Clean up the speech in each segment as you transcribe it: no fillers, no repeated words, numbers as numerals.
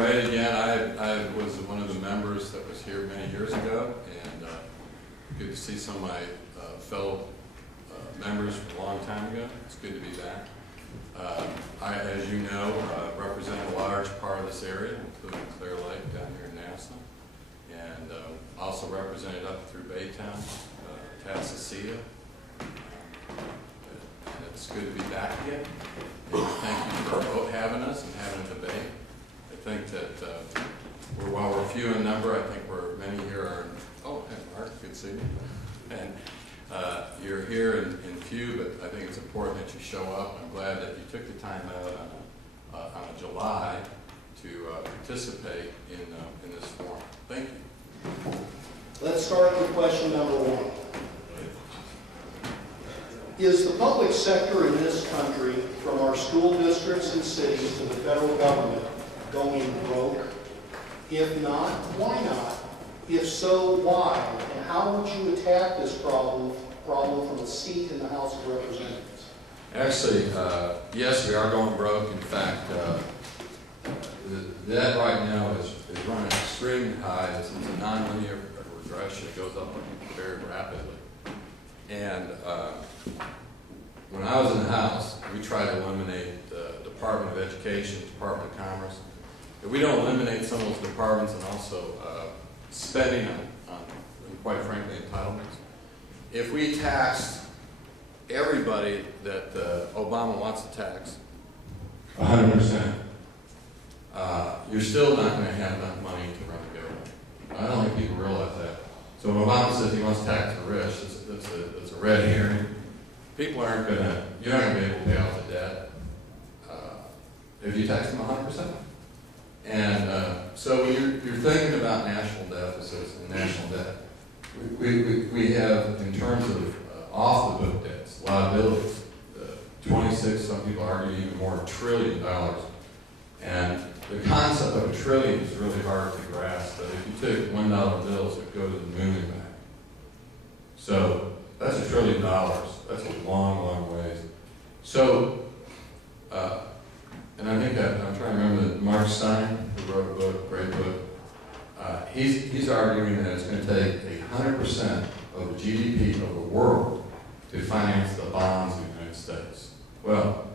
graduated yet. I was one of the members that was here many years ago, and good to see some of my fellow members from a long time ago. It's good to be back. I, as you know, represent a large part of this area, including Clear Lake down here in Nassau, and also represented up through Baytown, Tasasita. And it's good to be back again. And thank you for having us and having a debate. I think that while we're few in number, I think many here are. Oh, hey, Mark, good to see you. And you're here in few, but I think it's important that you show up. I'm glad that you took the time out on a July to participate in this forum. Thank you. Let's start with question number 1. Is the public sector in this country, from our school districts and cities to the federal government, going broke? If not, why not? If so, why? And how would you attack this problem from a seat in the House of Representatives? Actually, yes, we are going broke. In fact, the debt right now is running extremely high. It's a nonlinear regression. It goes up very rapidly. And when I was in the House, we tried to eliminate the Department of Education, Department of Commerce. If we don't eliminate some of those departments and also spending on, quite frankly, entitlements, if we taxed everybody that Obama wants to tax 100%, you're still not going to have enough money to run the government. I don't think people realize that. So when Obama says he wants to tax the rich, it's a red herring. People aren't going to, you're not going to be able to pay off the debt if you tax them 100%. And so when you're thinking about national deficits and national debt, we have, in terms of off-the-book debts, liabilities, 26, some people argue even more, $1 trillion. And the concept of $1 trillion is really hard to grasp, but if you took $1 bills, it would go to the moon and back. So that's $1 trillion. That's a long, long ways. So, and I think that, I'm trying to remember that Mark Stein, who wrote a book, great book, he's arguing that it's going to take 100% of the GDP of the world to finance the bonds of the United States. Well,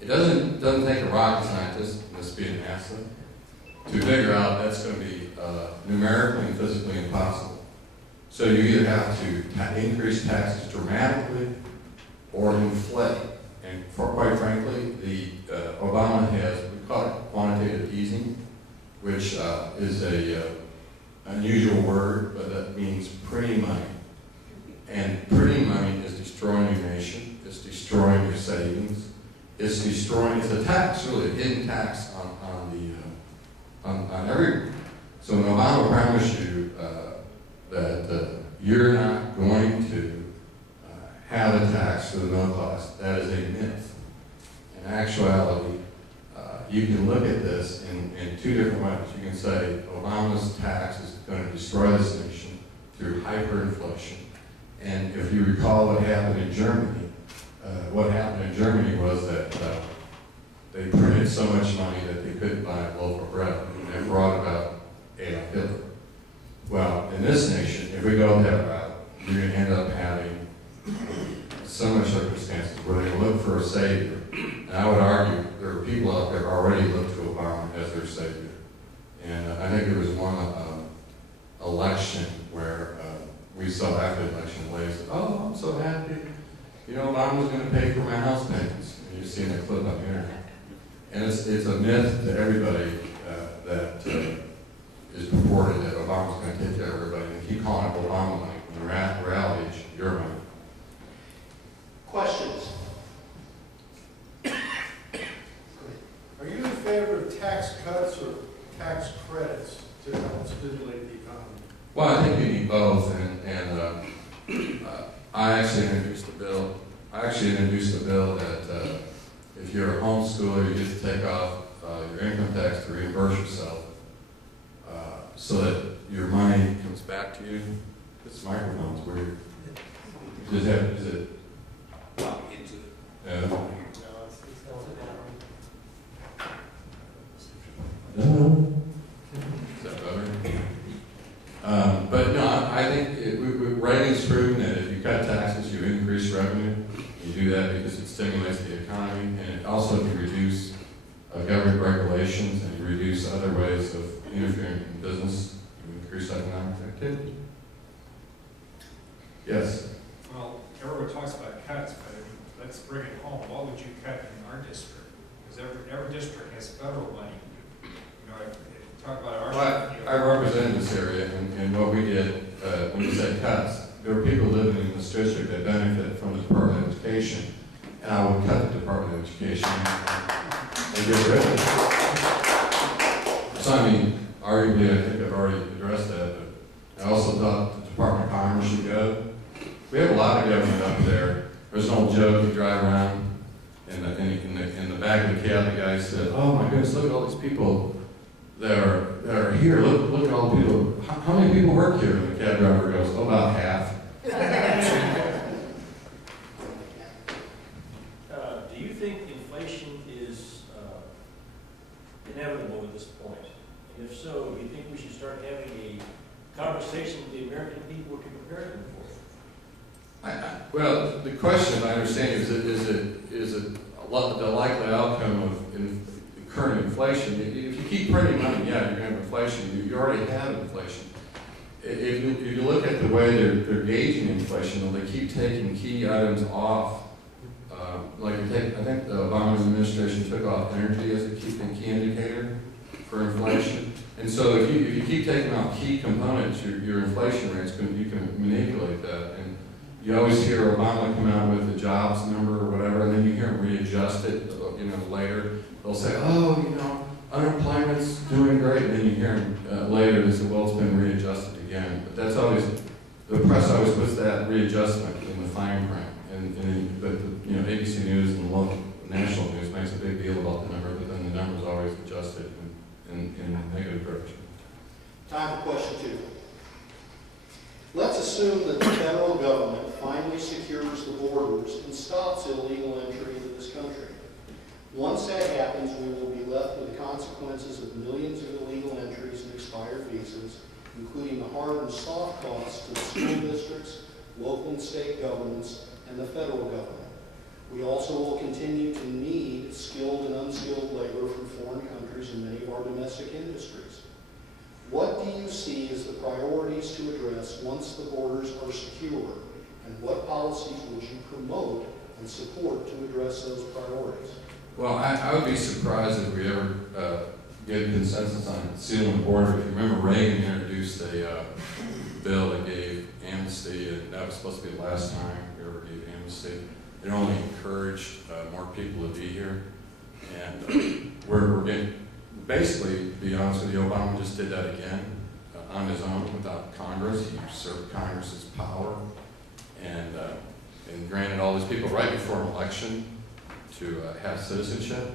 it doesn't take a rocket scientist, this being NASA, to figure out that's going to be numerically and physically impossible. So you either have to increase taxes dramatically or inflate. And quite frankly, Obama has, we call it quantitative easing, which is a unusual word, but that means printing money. And printing money is destroying your nation. It's destroying your savings. It's a tax, really, a hidden tax on everyone. So when Obama promised you that you're not going to have a tax for the middle class, that is a myth. In actuality, you can look at this in two different ways. You can say Obama's tax is going to destroy this nation through hyperinflation. And if you recall what happened in Germany, was that they printed so much money that they couldn't buy a loaf of bread, and they brought about Adolf Hitler. Well, in this nation, if we go that route, you're going to end up having so much circumstances where they look for a savior. And I would argue there are people out there already look to Obama as their savior. And I think there was one election where we saw after the election ladies, oh, I'm so happy. You know, Obama was going to pay for my house payments. And you've seen that clip on the internet. And it's a myth to everybody that is purported that Obama's going to take care of everybody. And keep calling it Obama money. When the reality is your money. Questions? Are you in favor of tax cuts or tax credits to help stimulate the economy? Well, I think you need both, and I actually introduced a bill. That if you're a homeschooler, you get to take off your income tax to reimburse yourself, so that your money comes back to you. This microphone's weird. Is it? Yeah. No. But no, I think writing's proven that if you cut taxes, you increase revenue. You do that because it stimulates the economy, and it also can reduce government regulations and reduce other ways of interfering in business, and increase economic activity. Yes? Well, everyone talks about cuts, but I mean, let's bring it home. What would you cut in our district? Because every district has federal money. You know, talk about our. Well, I represent this area, and what we did when we said cuts, there were people living in this district that benefit from the Department of Education, and I would cut the Department of Education and get rid of it. So I mean, arguably, I think I've already addressed that, but I also thought the Department of Commerce should go. We have a lot of government up there. There's an old joke, you drive around, in the back of the cab, the guy said, "Oh my goodness, look at all these people that are here. Look at all the people. How many people work here?" And the cab driver goes, "Oh, about half." Do you think inflation is inevitable at this point? And if so, do you think we should start having a conversation with the American people to prepare them for it? Well, the question, if I understand, is it the likely outcome of current inflation? If you keep printing money, yeah, you're going to have inflation. You already have inflation. If you look at the way they're gauging inflation, they keep taking key items off. I think the Obama administration took off energy as a key indicator for inflation. And so if you keep taking off key components, your inflation rates, you can manipulate that. And you always hear Obama come out with the jobs number or whatever, and then you hear him readjust it, later. They'll say, "Oh, unemployment's doing great," and then you hear him later, they say, "Well, it's been readjusted again." But that's always, the press always puts that readjustment in the fine print. But ABC News and local national news makes a big deal about the number, but then the number's always adjusted in a negative direction. Time for question 2. Let's assume that the federal government finally secures the borders and stops illegal entry into this country. Once that happens, we will be left with the consequences of millions of illegal entries and expired visas, including the hard and soft costs to the school districts, local and state governments, and the federal government. We also will continue to need skilled and unskilled labor from foreign countries in many of our domestic industries. What do you see as the priorities to address once the borders are secure, and what policies would you promote and support to address those priorities? Well, I would be surprised if we ever get consensus on sealing the border. If you remember, Reagan introduced a bill that gave amnesty, and that was supposed to be the last time we ever gave amnesty. It only encouraged more people to be here, and we're getting, basically, to be honest with you, Obama just did that again on his own without Congress. He usurped Congress's power and granted all these people right before an election to have citizenship.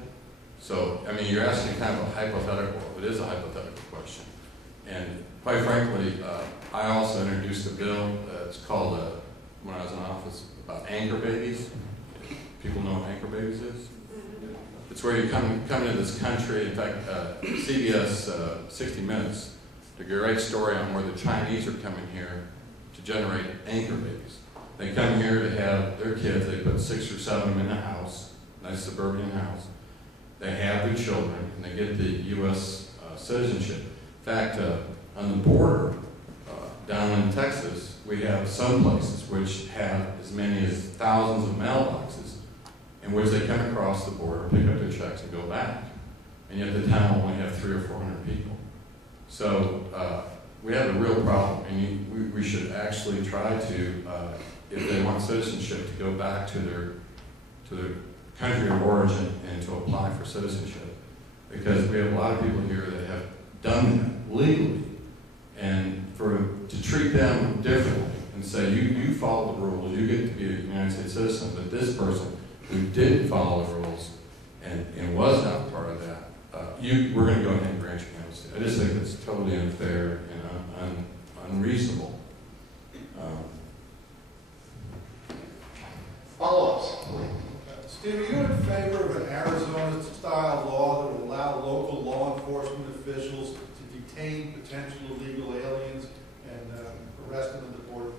So, I mean, you're asking kind of a hypothetical. It is a hypothetical question. And quite frankly, I also introduced a bill that's called, when I was in office, about anchor babies. People know what anchor babies is? It's where you come into this country. In fact, CBS 60 Minutes did a great story on where the Chinese are coming here to generate anchor babies. They come here to have their kids. They put 6 or 7 of them in a house, nice suburban house. They have their children, and they get the U.S. Citizenship. In fact, on the border down in Texas, we have some places which have as many as thousands of mailboxes in which they come across the border, pick up their checks, and go back. And yet the town will only have 300 or 400 people. So we have a real problem, and we should actually try to, if they want citizenship, to go back to their country of origin and to apply for citizenship. Because we have a lot of people here that have done that legally, and to treat them differently and say, you follow the rules, you get to be a United States citizen, but this person who didn't follow the rules and was not part of that, we're going to go ahead and grant you amnesty. I just think it's totally unfair and unreasonable. Follow-ups. Steve, are you in favor of an Arizona-style law that would allow local law enforcement officials to detain potential illegal aliens and rest of the board?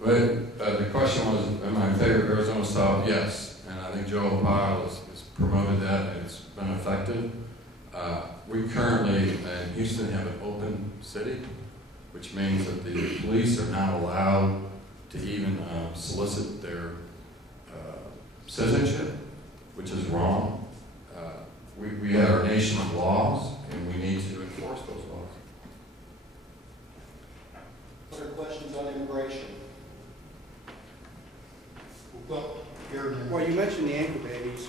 But the question was, am I in favor of Arizona style? Yes, and I think Joe Pyle has promoted that, and it's been effective. We currently in Houston have an open city, which means that the police are not allowed to even solicit their citizenship, which is wrong. We have our nation of laws, and we need to enforce those laws. Other questions on immigration? Well, here. Well, you mentioned the anchor babies.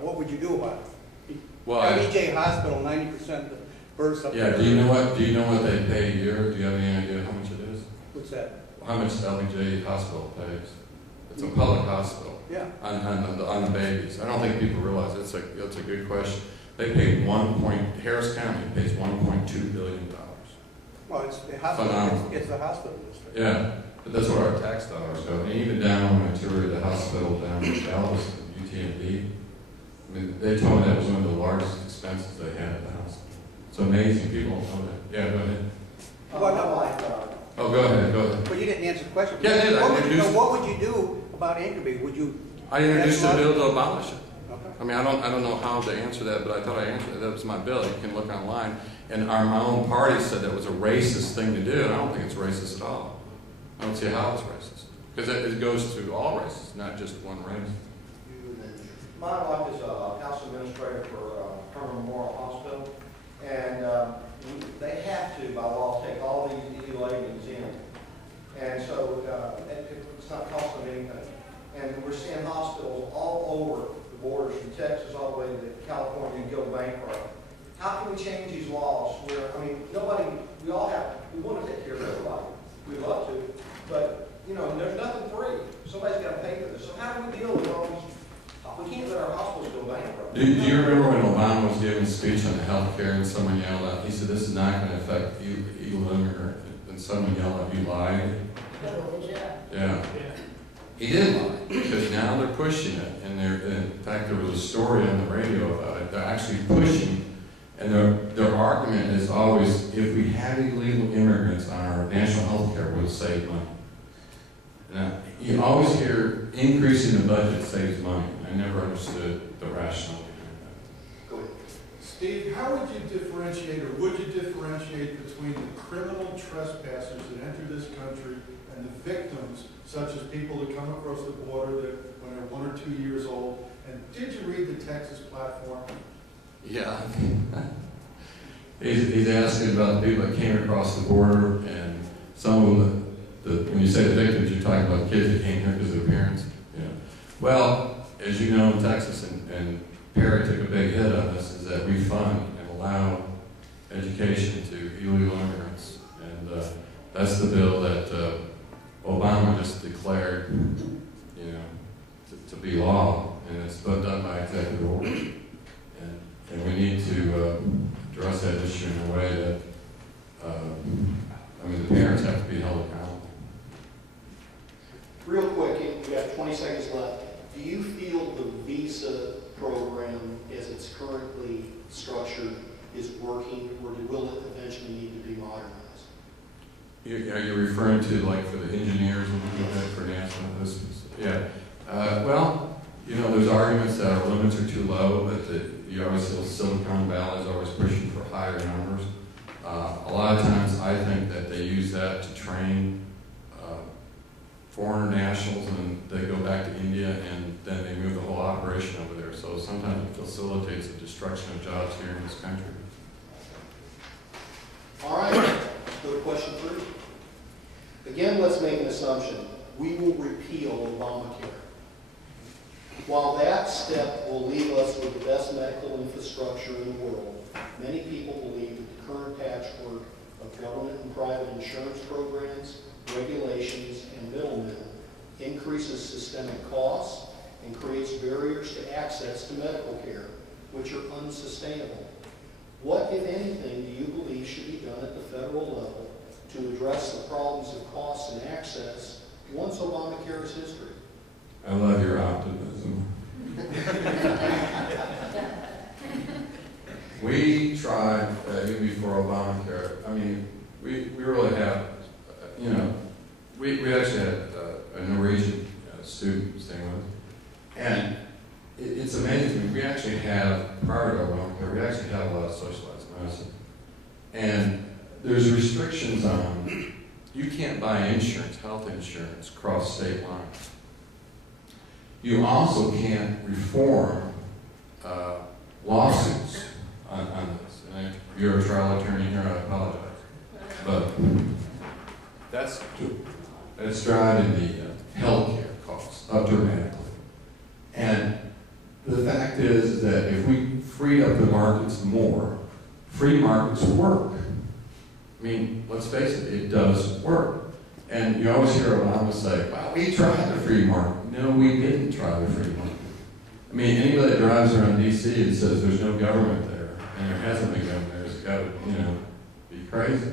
What would you do about it? Well, LBJ Hospital, 90% of the births up yeah. there. Do you know what they pay a year? Do you have any idea how much it is? What's that? How much the LBJ hospital pays? It's a public hospital. Yeah. On the babies. I don't think people realize it's a good question. They pay Harris County pays $1.2 billion. Well, it's the hospital. Phenomenal. It's the hospital district. Yeah, but that's where our tax dollars go. And even down when I toured the hospital down in Dallas, UTMB, I mean, they told me that was one of the largest expenses they had at the hospital. It's amazing. People don't know that. Yeah, go ahead. Well, no, Oh, go ahead. but you didn't answer the question. Yeah, I did. What would you do about anchor babies? Would you? I introduced a bill to abolish it. Okay. I mean, I don't know how to answer that, but I thought I answered it. That was my bill. You can look online. And my own party said that was a racist thing to do. And I don't think it's racist at all. I don't see how it's racist. Because it goes to all races, not just one race. My wife is a house administrator for Herman Memorial Hospital, and they have to, by law, take all these illegal aliens in. And so it's not costing them anything. And we're seeing hospitals all over the borders, from Texas all the way to California, go bankrupt. How can we change these laws where, I mean, we want to take care of everybody. We'd love to, but, there's nothing free. Somebody's got to pay for this. So how do we deal with all these? We can't let our hospitals go bankrupt. Do you remember when Obama was giving a speech on the health care and someone yelled out, he said, this is not going to affect you, and someone yelled out, you lied? Yeah. He did lie, because now they're pushing it, and in fact, there was a story on the radio about it. They're actually pushing, and their argument is always, if we had illegal immigrants on our national health care, we'll save money. Now, you always hear increasing the budget saves money. I never understood the rationale behind that. Go ahead. Steve, how would you differentiate, or would you differentiate between the criminal trespassers that enter this country and the victims, such as people that come across the border that when they're 1 or 2 years old? And did you read the Texas platform? Yeah. He's asking about the people that came across the border, and some of them, when you say the victims, you're talking about kids that came here because of their parents. Yeah. Well, as you know, in Texas, and Perry took a big hit on this, is that we fund and allow education to illegal immigrants. And that's the bill that Obama just declared, to be law, and it's been done by executive order. And we need to address that issue in a way that, the parents have to be held accountable. Real quick, we have 20 seconds left. Do you feel the visa program, as it's currently structured, is working, or will it eventually need to be modernized? Are you referring to, like, for the engineers and things like that, for NASA? Yeah. There's arguments that our limits are too low, but you always see Silicon Valley is always pushing for higher numbers. A lot of times I think that they use that to train foreign nationals, and they go back to India, and then they move the whole operation over there. So sometimes it facilitates the destruction of jobs here in this country. All right, go to question 3. Again, let's make an assumption. We will repeal Obamacare. While that step will leave us with the best medical infrastructure in the world, many people believe that the current patchwork of government and private insurance programs, regulations, and middlemen increases systemic costs and creates barriers to access to medical care, which are unsustainable. What, if anything, do you believe should be done at the federal level to address the problems of costs and access once Obamacare is history? I love your optimism. We tried, even before Obamacare, we really have, we actually had a Norwegian student staying with us, and it's amazing to me. We actually have, prior to our home care, we actually have a lot of socialized medicine. And there's restrictions on, you can't buy insurance, health insurance, across state lines. You also can't reform lawsuits on this. And if you're a trial attorney here, I apologize. But that's driving the health care costs up dramatically. And the fact is that if we free up the markets more, free markets work. I mean, let's face it, it does work. And you always hear Obama say, well, we tried the free market. No, we didn't try the free market. I mean, anybody that drives around D.C. and says there's no government there, and there hasn't been government there, has got to, be crazy.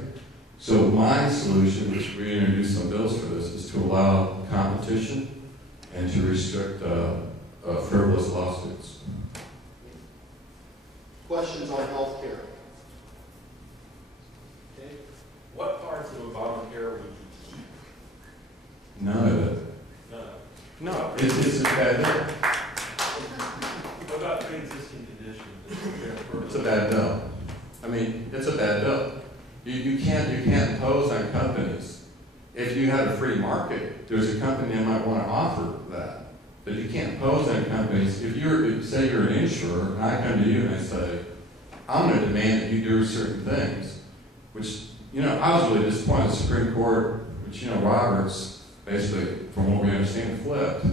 So my solution, which we introduced some bills for this, is to allow competition and to restrict frivolous lawsuits. Questions on health care? Okay. What parts of Obamacare would you keep? None of it. None. No, it's a bad bill. What about pre-existing conditions? It's a bad bill. I mean, it's a bad bill. You can't impose on companies. If you had a free market, there's a company that might want to offer that. But you can't impose on companies. If say you're an insurer, and I come to you and I say, I'm going to demand that you do certain things, which, I was really disappointed. The Supreme Court, which, Roberts, basically, from what we understand, flipped.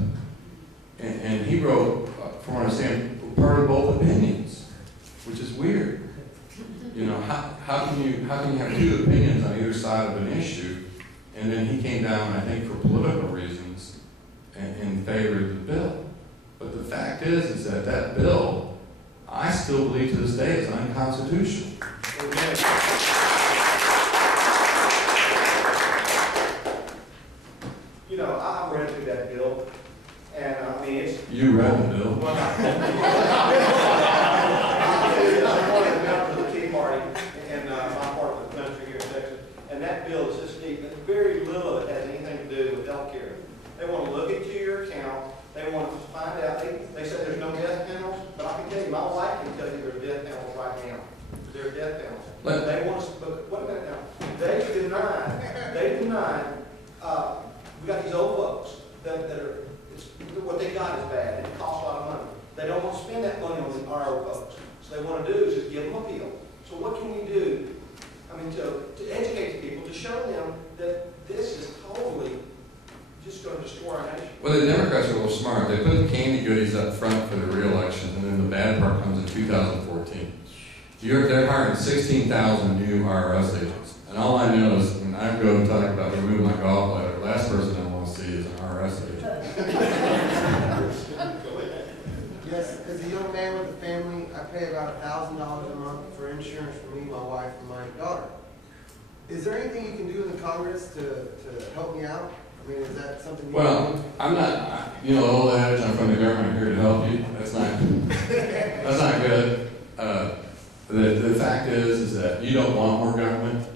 And he wrote, from what I understand, part of both opinions, which is weird. How can you have two opinions on either side of an issue? And then he came down, I think, for political reasons, in favor of the bill. But the fact is that bill, I still believe to this day, is unconstitutional. I read through that bill, and it's... You read the bill? Well, I'm one of the members of the Tea Party in my part of the country here in Texas, and that bill is just deep. Very little of it has anything to do with health care. They want to look into your account. They want to find out. They said there's no death penalties, but I can tell you, my wife can tell you there's death penalties right now. There are death penalties. They want us to look. What about now? They deny. We got these old folks that are. What they got is bad. It costs a lot of money. They don't want to spend that money on our old folks. So they want to do is just give them a pill. So what can we do? To educate the people, to show them that this is totally just going to destroy our nation. Well, the Democrats are a little smart. They put the candy goodies up front for the re-election, and then the bad part comes in 2014. They're hiring 16,000 new IRS agents. And all I know is when I go and talk about removing my gallbladder, the last person I want to see is an IRS agent. Yes, as a young man with a family, I pay about $1,000 a month for insurance for me, my wife, and my daughter. Is there anything you can do in the Congress to help me out? I mean, is that something you can do? I'm not, the old adage, I'm from the government, I'm here to help you. That's not good. The fact is that you don't want more government.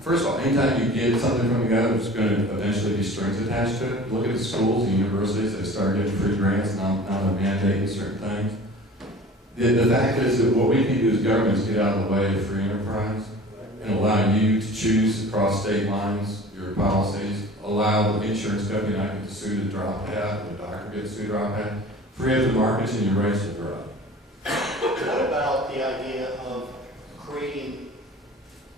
First of all, anytime you get something from the government, there's going to eventually be strings attached to it. Look at the schools, the universities, they start getting free grants, now they're mandating certain things. The fact is that what we can do as governments get out of the way of free enterprise and allow you to choose across state lines your policies, allow the insurance company not get to sue to drop hat, the doctor gets sued to drop hat, free up the markets and your rates will grow. What about the idea of creating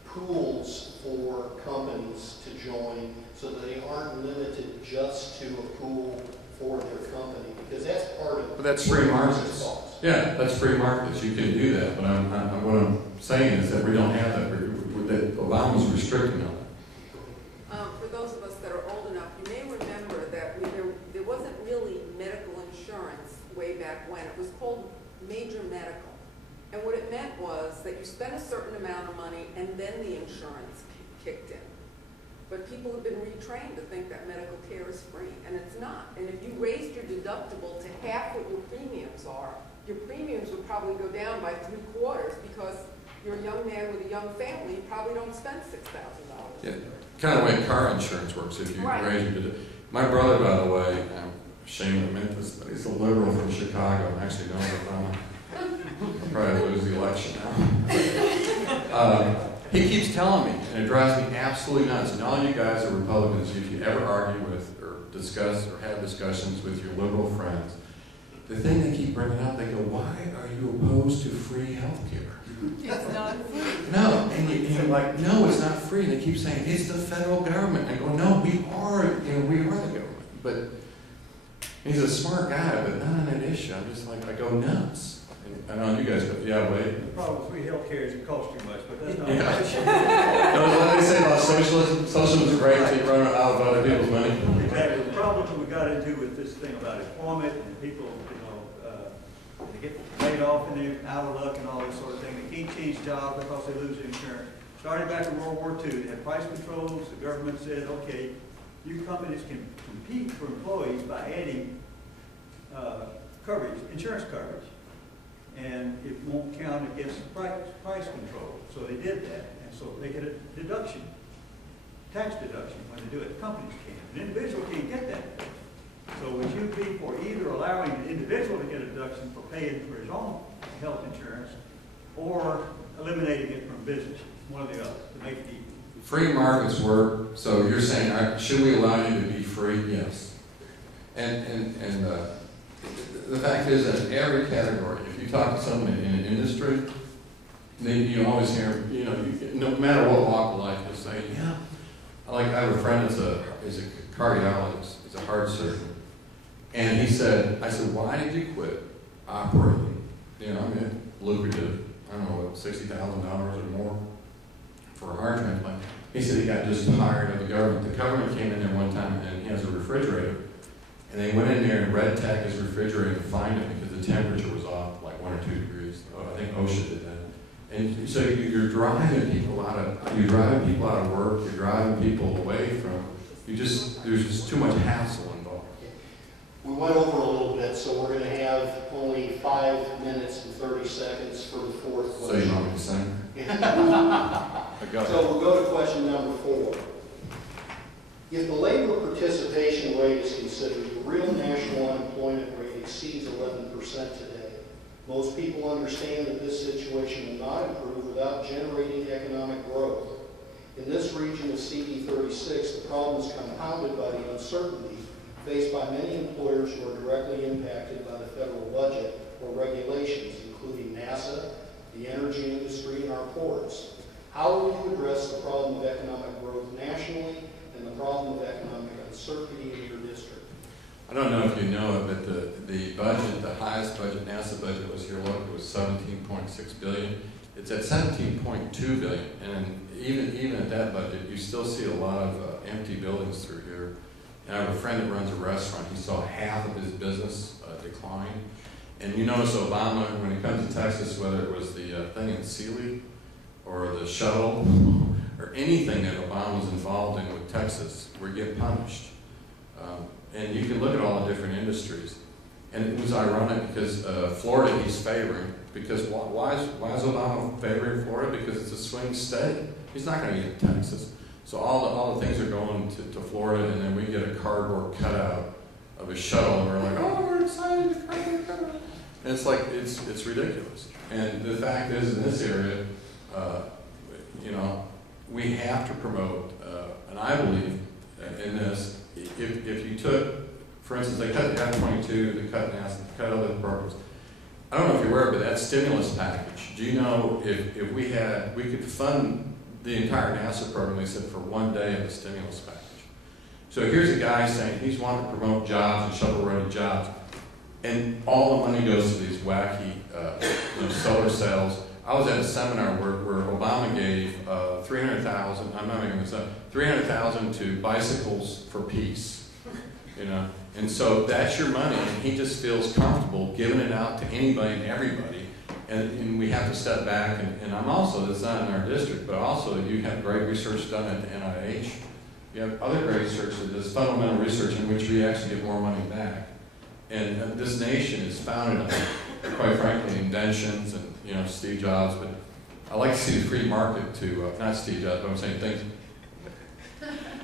pools for companies to join so that they aren't limited just to a pool for their company? Because that's part of... But that's free markets. Yeah, that's free markets. You can do that. But what I'm saying is that we don't have that. That Obama's restricting on it. For those of us that are old enough, you may remember that there wasn't really medical insurance way back when. It was called major medical. And what it meant was that you spent a certain amount of money and then the insurance kicked in. But people have been retrained to think that medical care is free, and it's not. And if you raised your deductible to half what your premiums are, your premiums would probably go down by 3/4 because you're a young man with a young family, you probably don't spend $6,000. Yeah. kind of the way car insurance works. If you Right. raise your, my brother, by the way, I'm ashamed to admit this, but he's a liberal from Chicago, and actually knows Obama. Probably lose the election now. He keeps telling me, and it drives me absolutely nuts, and all you guys are Republicans, if you ever argue with or discuss or have discussions with your liberal friends, the thing they keep bringing up, they go, why are you opposed to free health care? It's not free. No, and you're like, no, it's not free. And they keep saying, it's the federal government. I go, no, we are the government. But he's a smart guy, but not on that issue. I'm just like, I go nuts. And I know you guys go, yeah, wait. The problem with free health care is it costs too much, but that's not. Yeah. No, what they say about socialism, socialism is great until you run out of other people's money. Exactly. The problem we got into with this thing about employment and people, they get laid off and they're out of luck and all this sort of thing. They can't change jobs because they lose insurance. Started back in World War II, they had price controls. The government said, okay, you companies can compete for employees by adding coverage, insurance coverage. And it won't count against the price control. So they did that. And so they get a deduction, tax deduction when they do it. Companies can. An individual can't get that. So would you be for either allowing an individual to get a deduction for paying for his own health insurance or eliminating it from business, one or the other, to make it equal? Free markets work. So you're saying, should we allow you to be free? Yes. And the fact is that in every category, if you talk to someone in an industry, then you always hear, no matter what walk of life, they'll say, yeah. I have a friend that's a cardiologist, he's a heart surgeon. And I said, why did you quit operating? Lucrative, I don't know, $60,000 or more for a heart transplant. He said he got just tired of the government. The government came in there one time and he has a refrigerator. And they went in there and red tagged his refrigerator to find it because the temperature was off like 1 or 2 degrees. I think OSHA did that. And so you're driving people out of work. You're driving people away from. There's just too much hassle involved. We went over a little bit, so we're going to have only 5 minutes and 30 seconds for the fourth So question. you want me to sing? So we'll go to question number 4. If the labor participation rate is considered, the real national unemployment rate exceeds 11% today. Most people understand that this situation will not improve without generating economic growth. In this region of CD36, the problem is compounded by the uncertainty faced by many employers who are directly impacted by the federal budget or regulations, including NASA, the energy industry, and our ports. How will you address the problem of economic growth nationally and the problem of economic uncertainty in your district? I don't know if you know it, but the budget, the highest budget, NASA budget was here local, was $17.6 billion. It's at $17.2 billion, and even at that budget, you still see a lot of empty buildings through here. And I have a friend that runs a restaurant. He saw half of his business decline. And you notice Obama, when it comes to Texas, whether it was the thing in Sealy or the shuttle or anything that Obama was involved in with Texas, we're getting punished. And you can look at all the different industries. And it was ironic because Florida he's favoring. Because why is Obama favoring Florida? Because it's a swing state. He's not going to get Texas. So all the things are going to Florida, and then we get a cardboard cutout of a shuttle, and we're like, oh, we're excited. And it's like, it's ridiculous. And the fact is, in this area, we have to promote, and I believe in this, if you took, for instance, they cut the F-22, they cut NASA, they cut other programs. I don't know if you're aware, but that stimulus package, do you know if we could fund the entire NASA program, they said, for 1 day of the stimulus package. So here's a guy saying he's wanting to promote jobs and shovel-ready jobs, and all the money goes to these wacky solar cells. I was at a seminar where Obama gave $300,000. I'm not making this up. $300,000 to Bicycles for Peace. And so that's your money, and he just feels comfortable giving it out to anybody and everybody. And we have to step back, and I'm also, that's not in our district, but also you have great research done at the NIH. You have other great research that does fundamental research in which we actually get more money back. And this nation is founded on, quite frankly, inventions and, Steve Jobs, but I like to see the free market to, not Steve Jobs, but I'm saying things.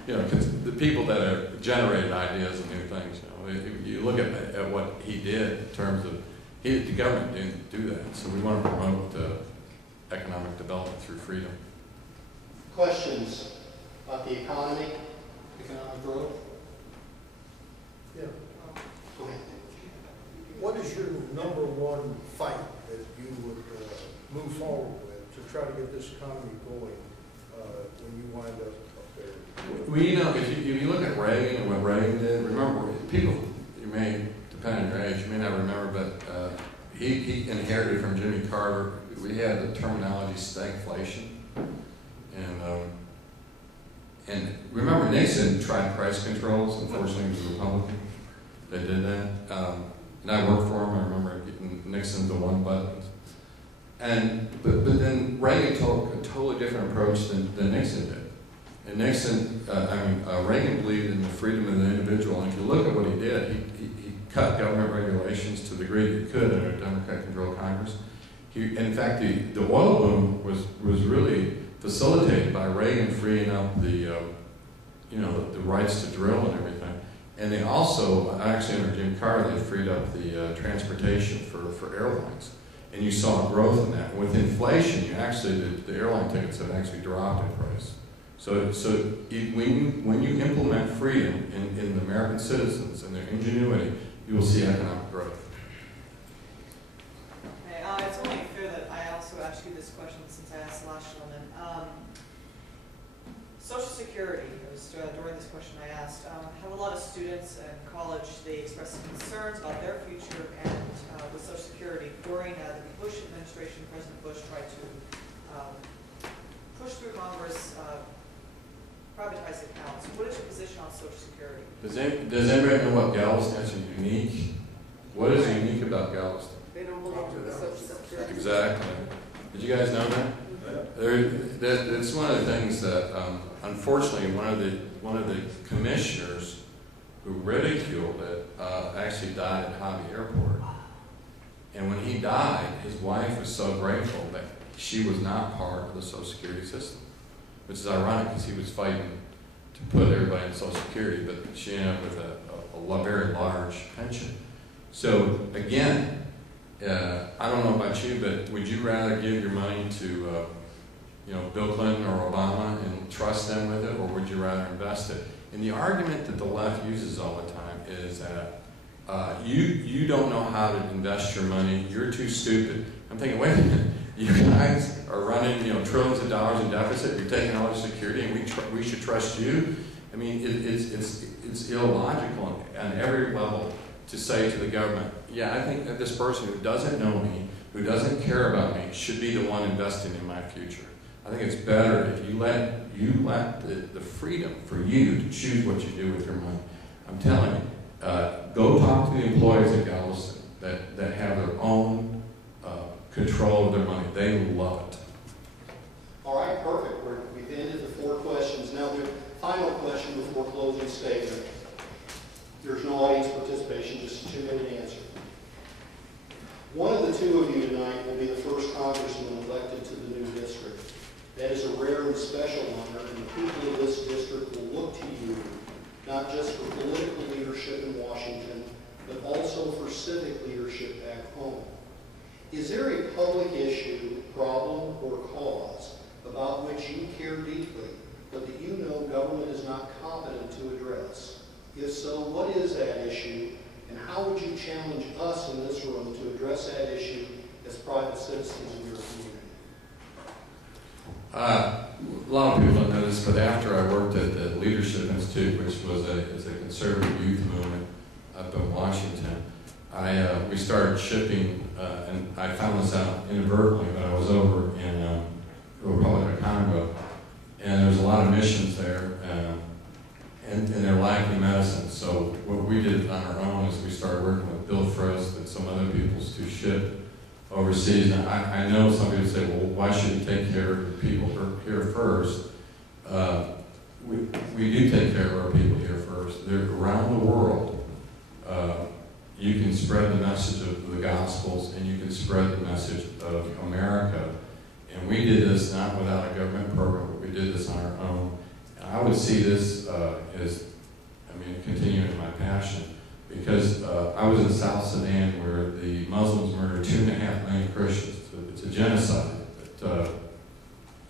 you know, 'cause the people that have generated ideas and new things, you know, you look at what he did in terms of, the government didn't do that, so we want to promote economic development through freedom. Questions about the economy, economic growth? Yeah. Go ahead. What is your number one fight that you would move forward with to try to get this economy going when you wind up there? Well, you know, if you look at Reagan and what Reagan did, remember, people, you may, depending on your age, you may not remember, but he inherited from Jimmy Carter. We had the terminology stagflation. And remember, Nixon tried price controls. Unfortunately, he was a Republican that did that. And I worked for him. I remember getting Nixon the one buttons. But then Reagan took a totally different approach than Nixon did. And Reagan believed in the freedom of the individual. And if you look at what he did, he cut government regulations to the degree that he could in a Democrat-controlled Congress. In fact, the oil boom was really facilitated by Reagan freeing up the rights to drill and everything. And they also, actually under Jimmy Carter, they freed up the transportation for airlines. And you saw growth in that. With inflation, the airline tickets have actually dropped in price. So when you implement freedom in the American citizens and their ingenuity, you will see economic growth. Okay, it's only fair that I also ask you this question since I asked the last gentleman. Social Security, it was during this question I asked, have a lot of students in college, they express concerns about their future and with Social Security. During the Bush administration, President Bush tried to push through Congress privatized accounts. What is your position on Social Security? Does anybody know what Galveston is unique? What is unique about Galveston? They don't belong to the Social Security. Exactly. Did you guys know that? It's one of the things that, unfortunately, one of the commissioners who ridiculed it actually died at Hobby Airport. And when he died, his wife was so grateful that she was not part of the Social Security system, which is ironic because he was fighting to put everybody in Social Security, but she ended up with a very large pension. So again, I don't know about you, but would you rather give your money to Bill Clinton or Obama and trust them with it, or would you rather invest it? And the argument that the left uses all the time is that you don't know how to invest your money, you're too stupid. I'm thinking, wait a minute, you guys are running trillions of dollars in deficit, you're taking all the security, and we should trust you? I mean, it's illogical on every level to say to the government, yeah, I think that this person who doesn't know me, who doesn't care about me, should be the one investing in my future. I think it's better if you let the freedom for you to choose what you do with your money. I'm telling you, go talk to the employees at Galveston that have their own control of their money. They love it. All right, perfect. We've ended the 4 questions. Now the final question before closing statement. There's no audience participation, just a 2-minute answer. One of the 2 of you tonight will be the first congressman elected to the new district. That is a rare and special honor, and the people of this district will look to you, not just for political leadership in Washington, but also for civic leadership back home. Is there a public issue, problem, or cause about which you care deeply, but that you know government is not competent to address? If so, what is that issue, and how would you challenge us in this room to address that issue as private citizens in your community? A lot of people don't know this, but after I worked at the Leadership Institute, which was a conservative youth movement up in Washington, we started shipping, and I found this out inadvertently, but I was over in the Republic of Congo, and there's a lot of missions there, and they're lacking medicine. So what we did on our own is we started working with Bill Frost and some other people to ship overseas. And I know some people say, well, why should you take care of the people here first? We do take care of our people here first. They're around the world. You can spread the message of the Gospels, and you can spread the message of America. And we did this not without a government program, but we did this on our own. I would see this as, I mean, continuing my passion, because I was in South Sudan where the Muslims murdered 2.5 million Christians. So it's a genocide that,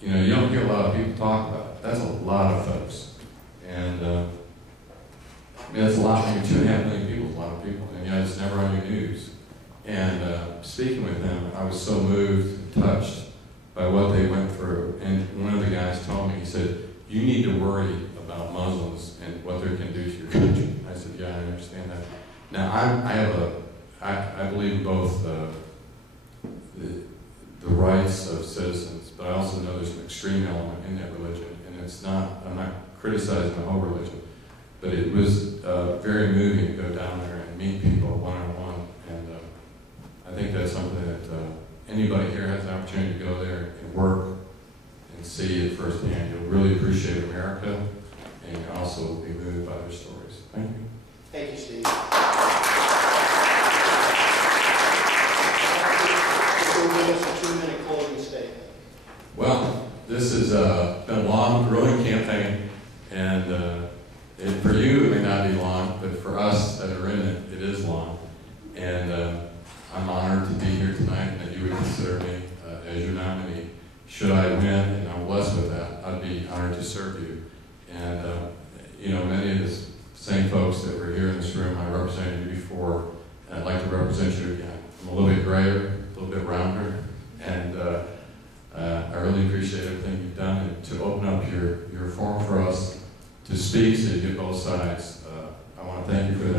you know, you don't hear a lot of people talk about it. That's a lot of folks. And I mean, that's a lot. I mean, 2.5 million people is a lot of people, and yet it's never on your news. And speaking with them, I was so moved and touched by what they went through. And one of the guys told me, he said, you need to worry about Muslims and what they can do to your country. I said, yeah, I understand that. Now, I believe in both the rights of citizens, but I also know there's an extreme element in that religion, and it's not, I'm not criticizing the whole religion, but it was very moving to go down there and meet people one-on-one, and I think that's something that anybody here has the opportunity to go there and work and see it firsthand. You'll really appreciate America, and you also will be moved by their stories. Thank you. Thank you, Steve. We'll give us a 2-minute closing statement. Well, this has been a long, growing campaign, and for you it may not be long, but for us that are in it, it is long. And I'm honored to be here tonight, and that you would consider me as your nominee. Should I win, and I'm blessed with that, I'd be honored to serve you. And you know, many of the same folks that were here in this room, I represented you before, and I'd like to represent you again. I'm a little bit grayer, a little bit rounder, and I really appreciate everything you've done, and to open up your forum for us to speak so you get both sides. I want to thank you for that.